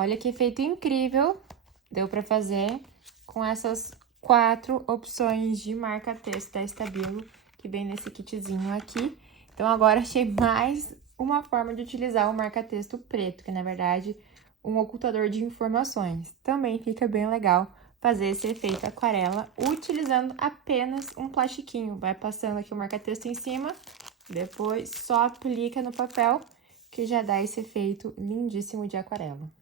Olha que efeito incrível deu pra fazer com essas 4 opções de marca-texto da Stabilo, que vem nesse kitzinho aqui. Então, agora achei mais uma forma de utilizar o marca-texto preto, que na verdade um ocultador de informações. Também fica bem legal fazer esse efeito aquarela utilizando apenas um plastiquinho. Vai passando aqui o marca-texto em cima, depois só aplica no papel, que já dá esse efeito lindíssimo de aquarela.